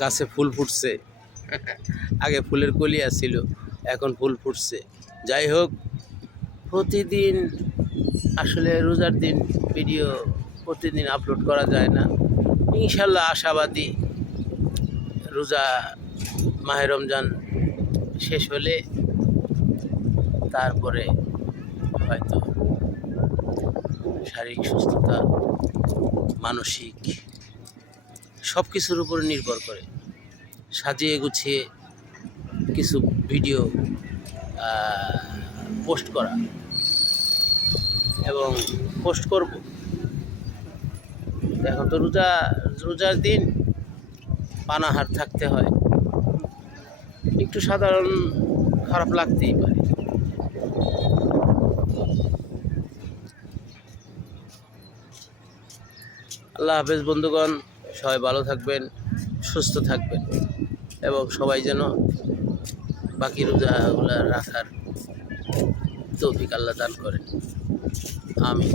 গাছে ফুল ফুটছে। আগে ফুলের কলি ছিল, এখন ফুল ফুটছে। যাই হোক, প্রতিদিন আসলে রোজার দিন ভিডিও প্রতিদিন আপলোড করা যায় না। ইনশাল্লাহ আশাবাদী, রোজা মাহে রমজান শেষ হলে তারপরে হয়তো শারীরিক সুস্থতা, মানসিক সব কিছুর উপরে নির্ভর করে সাজিয়ে গুছিয়ে কিছু ভিডিও পোস্ট করা এবং পোস্ট করব। এখন তো রোজার দিন পানাহার থাকতে হয়, একটু সাধারণ খারাপ লাগতেই পারে। আল্লাহ হাফেজ বন্ধুগণ, সবাই ভালো থাকবেন, সুস্থ থাকবেন এবং সবাই যেন বাকি রোজাগুলা রাখার তৌফিক আল্লাহ দান করেন। আমিন।